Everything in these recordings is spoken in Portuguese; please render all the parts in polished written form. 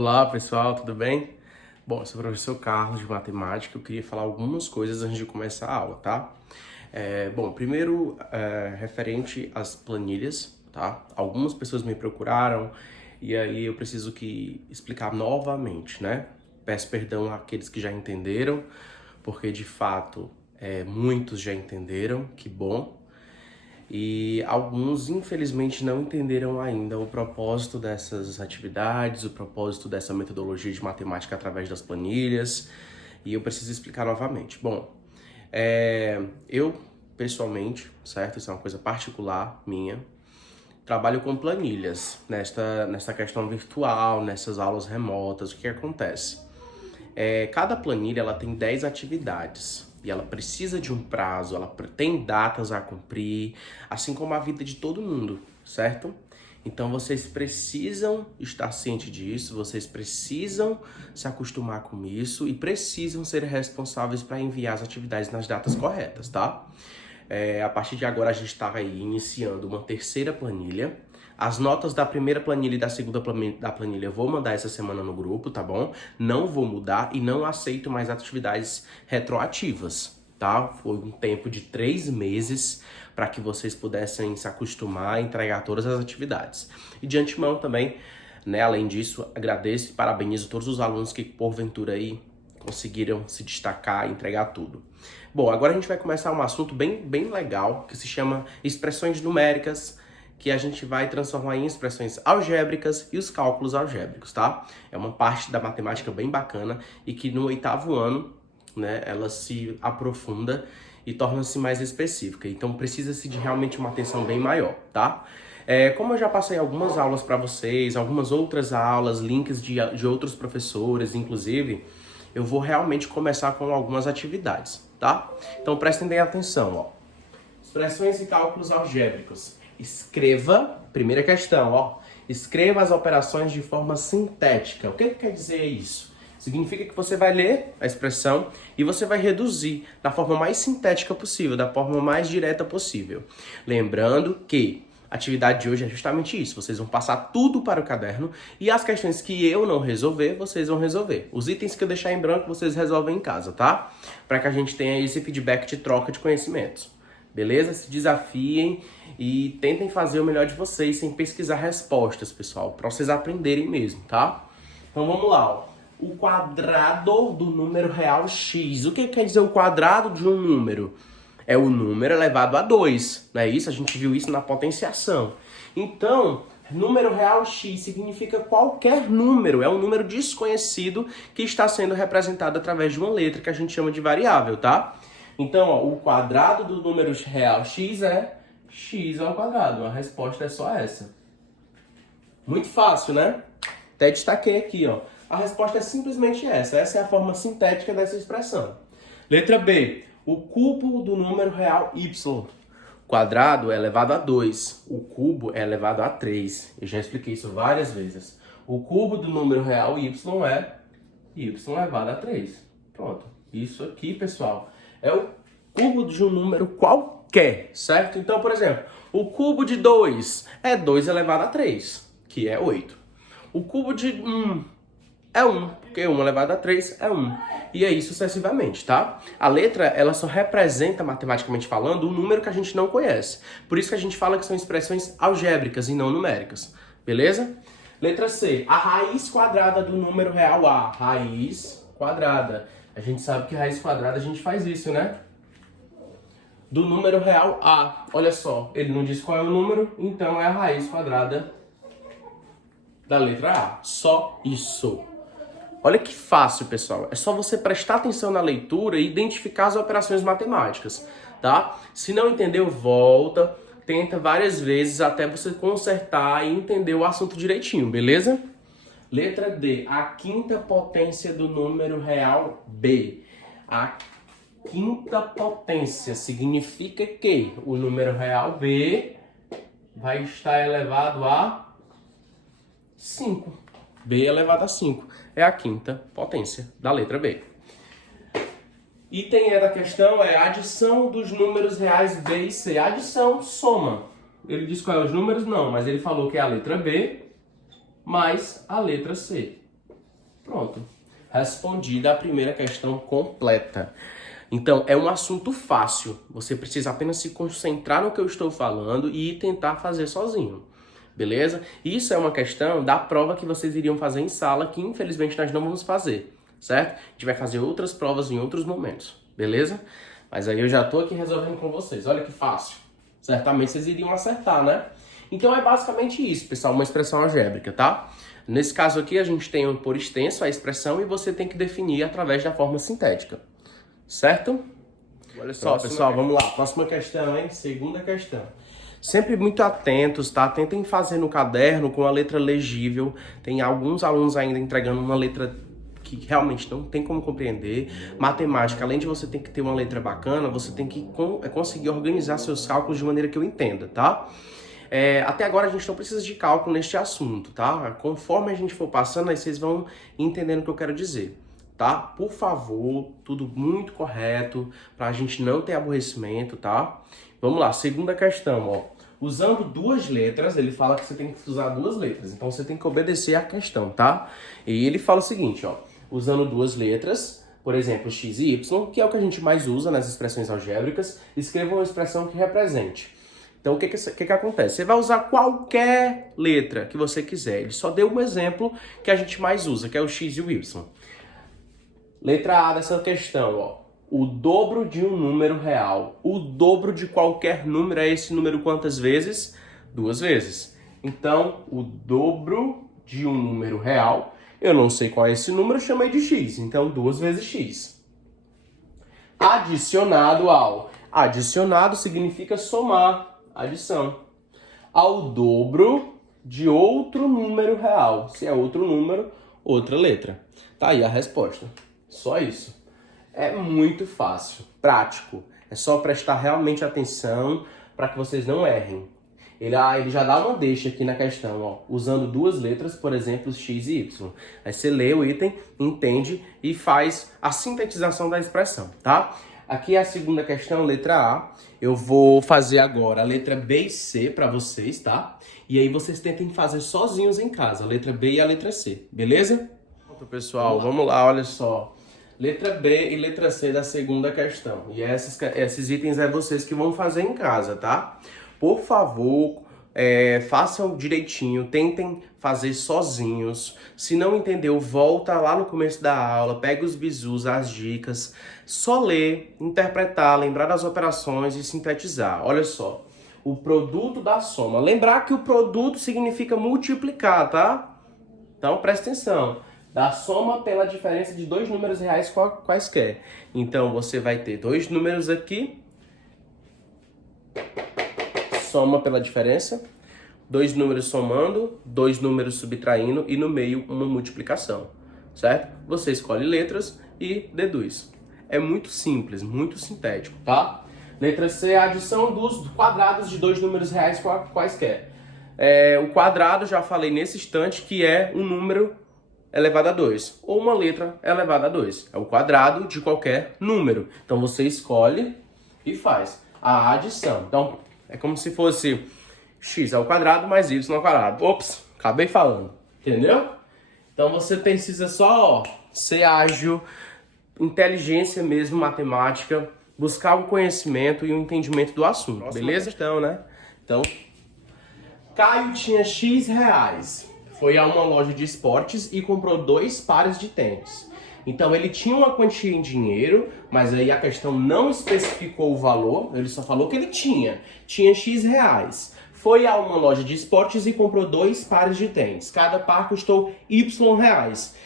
Olá pessoal, tudo bem? Bom, eu sou o professor Carlos de Matemática. Eu queria falar algumas coisas antes de começar a aula, tá? Primeiro, referente às planilhas, tá? Algumas pessoas me procuraram e aí eu preciso explicar novamente, né? Peço perdão àqueles que já entenderam, porque de fato muitos já entenderam, que bom. E alguns, infelizmente, não entenderam ainda o propósito dessas atividades, o propósito dessa metodologia de matemática através das planilhas, e eu preciso explicar novamente. Bom, eu, pessoalmente, certo? Isso é uma coisa particular minha, trabalho com planilhas nesta questão virtual, nessas aulas remotas. O que acontece? Cada planilha ela tem 10 atividades e ela precisa de um prazo, ela tem datas a cumprir, assim como a vida de todo mundo, certo? Então vocês precisam estar cientes disso, vocês precisam se acostumar com isso e precisam ser responsáveis para enviar as atividades nas datas corretas, tá? A partir de agora a gente está aí iniciando uma terceira planilha. As notas da primeira planilha e da segunda planilha eu vou mandar essa semana no grupo, tá bom? Não vou mudar e não aceito mais atividades retroativas, tá? Foi um tempo de 3 meses para que vocês pudessem se acostumar a entregar todas as atividades. E de antemão também, né, além disso, agradeço e parabenizo todos os alunos que porventura aí conseguiram se destacar e entregar tudo. Bom, agora a gente vai começar um assunto bem legal que se chama expressões numéricas, que a gente vai transformar em expressões algébricas e os cálculos algébricos, tá? É uma parte da matemática bem bacana e que no 8º ano, né, ela se aprofunda e torna-se mais específica. Então precisa-se de realmente uma atenção bem maior, tá? Como eu já passei algumas aulas para vocês, algumas outras aulas, links de outros professores, inclusive, eu vou realmente começar com algumas atividades, tá? Então prestem bem atenção, ó. Expressões e cálculos algébricos. Escreva, primeira questão, ó. Escreva as operações de forma sintética. O que quer dizer isso? Significa que você vai ler a expressão e você vai reduzir da forma mais sintética possível, da forma mais direta possível. Lembrando que a atividade de hoje é justamente isso. Vocês vão passar tudo para o caderno e as questões que eu não resolver, vocês vão resolver. Os itens que eu deixar em branco, vocês resolvem em casa, tá? Para que a gente tenha esse feedback de troca de conhecimentos. Beleza? Se desafiem e tentem fazer o melhor de vocês sem pesquisar respostas, pessoal, para vocês aprenderem mesmo, tá? Então vamos lá, ó. O quadrado do número real x. O que quer dizer o quadrado de um número? É o número elevado a 2, não é isso? A gente viu isso na potenciação. Então, número real x significa qualquer número, é um número desconhecido que está sendo representado através de uma letra que a gente chama de variável, tá? Então, ó, o quadrado do número real x é x ao quadrado. A resposta é só essa. Muito fácil, né? Até destaquei aqui, ó. A resposta é simplesmente essa. Essa é a forma sintética dessa expressão. Letra B. O cubo do número real y. O quadrado é elevado a 2. O cubo é elevado a 3. Eu já expliquei isso várias vezes. O cubo do número real y é y elevado a 3. Pronto. Isso aqui, pessoal, é o cubo de um número qualquer, certo? Então, por exemplo, o cubo de 2 é 2 elevado a 3, que é 8. O cubo de 1 é 1, porque 1 elevado a 3 é 1. E aí sucessivamente, tá? A letra, ela só representa, matematicamente falando, um número que a gente não conhece. Por isso que a gente fala que são expressões algébricas e não numéricas. Beleza? Letra C. A raiz quadrada do número real A. Raiz quadrada. A gente sabe que raiz quadrada a gente faz isso, né? Do número real A. Olha só, ele não diz qual é o número, então é a raiz quadrada da letra A. Só isso. Olha que fácil, pessoal. É só você prestar atenção na leitura e identificar as operações matemáticas, tá? Se não entendeu, volta, tenta várias vezes até você consertar e entender o assunto direitinho, beleza? Letra D, a quinta potência do número real B. A quinta potência significa que o número real B vai estar elevado a 5. B elevado a 5 é a quinta potência da letra B. Item E da questão é a adição dos números reais B e C. Adição, soma. Ele diz qual é os números? Não, mas ele falou que é a letra B mais a letra C. Pronto. Respondida a primeira questão completa. Então, é um assunto fácil. Você precisa apenas se concentrar no que eu estou falando e tentar fazer sozinho. Beleza? Isso é uma questão da prova que vocês iriam fazer em sala, que infelizmente nós não vamos fazer. Certo? A gente vai fazer outras provas em outros momentos. Beleza? Mas aí eu já tô aqui resolvendo com vocês. Olha que fácil. Certamente vocês iriam acertar, né? Então é basicamente isso, pessoal. Uma expressão algébrica, tá? Nesse caso aqui, a gente tem por extenso a expressão e você tem que definir através da forma sintética. Certo? Olha só, pessoal, vamos lá. Próxima questão, hein? Segunda questão. Sempre muito atentos, tá? Tentem fazer no caderno com a letra legível. Tem alguns alunos ainda entregando uma letra que realmente não tem como compreender. Matemática, além de você ter que ter uma letra bacana, você tem que conseguir organizar seus cálculos de maneira que eu entenda, tá? Até agora a gente não precisa de cálculo neste assunto, tá? Conforme a gente for passando, aí vocês vão entendendo o que eu quero dizer, tá? Por favor, tudo muito correto, pra gente não ter aborrecimento, tá? Vamos lá, segunda questão, ó. Usando duas letras, ele fala que você tem que usar duas letras, então você tem que obedecer a questão, tá? E ele fala o seguinte, ó. Usando duas letras, por exemplo, x e y, que é o que a gente mais usa nas expressões algébricas, escreva uma expressão que represente. Então, o que acontece? Você vai usar qualquer letra que você quiser. Ele só deu um exemplo que a gente mais usa, que é o x e o y. Letra A dessa questão, ó. O dobro de um número real. O dobro de qualquer número é esse número quantas vezes? 2 vezes. Então, o dobro de um número real, eu não sei qual é esse número, eu chamei de x. Então, 2 vezes x. Adicionado ao. Adicionado significa somar. Adição. Ao dobro de outro número real. Se é outro número, outra letra. Tá aí a resposta. Só isso. É muito fácil, prático. É só prestar realmente atenção para que vocês não errem. Ele já dá uma deixa aqui na questão, ó, usando duas letras, por exemplo, x e y. Aí você lê o item, entende e faz a sintetização da expressão, tá? Aqui é a segunda questão, letra A. Eu vou fazer agora a letra B e C para vocês, tá? E aí vocês tentem fazer sozinhos em casa, a letra B e a letra C, beleza? Pronto, pessoal, vamos lá, olha só. Letra B e letra C da segunda questão. E esses itens é vocês que vão fazer em casa, tá? Por favor, façam direitinho, tentem fazer sozinhos. Se não entendeu, volta lá no começo da aula, pega os bizus, as dicas, só ler, interpretar, lembrar das operações e sintetizar. Olha só, o produto da soma. Lembrar que o produto significa multiplicar, tá? Então presta atenção. Da soma pela diferença de dois números reais quaisquer. Então você vai ter dois números aqui. Soma pela diferença, dois números somando, dois números subtraindo e no meio uma multiplicação, certo? Você escolhe letras e deduz. É muito simples, muito sintético, tá? Letra C, a adição dos quadrados de dois números reais quaisquer. O quadrado, já falei nesse instante, que é um número elevado a 2, ou uma letra elevada a 2. É o quadrado de qualquer número. Então você escolhe e faz a adição. Então, é como se fosse x ao quadrado mais y ao quadrado. Ops, acabei falando. Entendeu? Então você precisa só ser ágil, inteligência mesmo, matemática, buscar o conhecimento e o entendimento do assunto. Próxima beleza? Questão, né? Então, Caio tinha x reais. Foi a uma loja de esportes e comprou 2 pares de tênis. Então ele tinha uma quantia em dinheiro, mas aí a questão não especificou o valor, ele só falou que ele tinha x reais. Foi a uma loja de esportes e comprou 2 pares de tênis. Cada par custou y reais.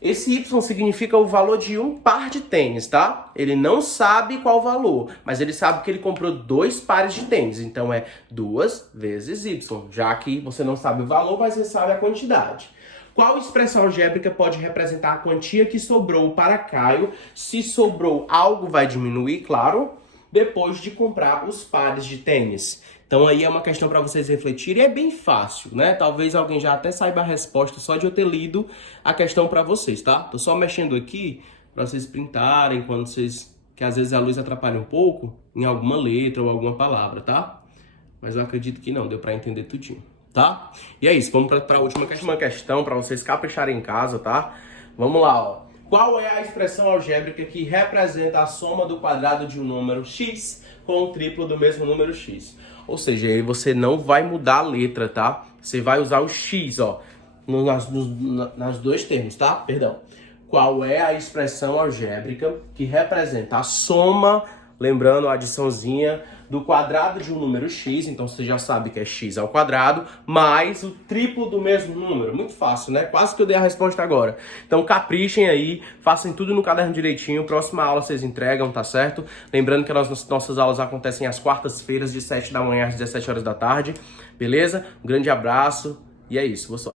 Esse y significa o valor de um par de tênis, tá? Ele não sabe qual o valor, mas ele sabe que ele comprou 2 pares de tênis. Então é 2 vezes y, já que você não sabe o valor, mas você sabe a quantidade. Qual expressão algébrica pode representar a quantia que sobrou para Caio? Se sobrou, algo vai diminuir, claro, depois de comprar os pares de tênis. Então aí é uma questão para vocês refletirem, é bem fácil, né? Talvez alguém já até saiba a resposta só de eu ter lido a questão para vocês, tá? Tô só mexendo aqui para vocês printarem quando vocês... que às vezes a luz atrapalha um pouco em alguma letra ou alguma palavra, tá? Mas eu acredito que não, deu para entender tudinho. Tá? E é isso, vamos para a última questão para vocês capricharem em casa, tá? Vamos lá, ó. Qual é a expressão algébrica que representa a soma do quadrado de um número x com o triplo do mesmo número x? Ou seja, aí você não vai mudar a letra, tá? Você vai usar o x, ó, nas dois termos, tá? Perdão. Qual é a expressão algébrica que representa a soma, lembrando a adiçãozinha, do quadrado de um número x, então você já sabe que é x ao quadrado, mais o triplo do mesmo número. Muito fácil, né? Quase que eu dei a resposta agora. Então caprichem aí, façam tudo no caderno direitinho, próxima aula vocês entregam, tá certo? Lembrando que as nossas aulas acontecem às quartas-feiras, de 7 da manhã às 17 horas da tarde, beleza? Um grande abraço e é isso.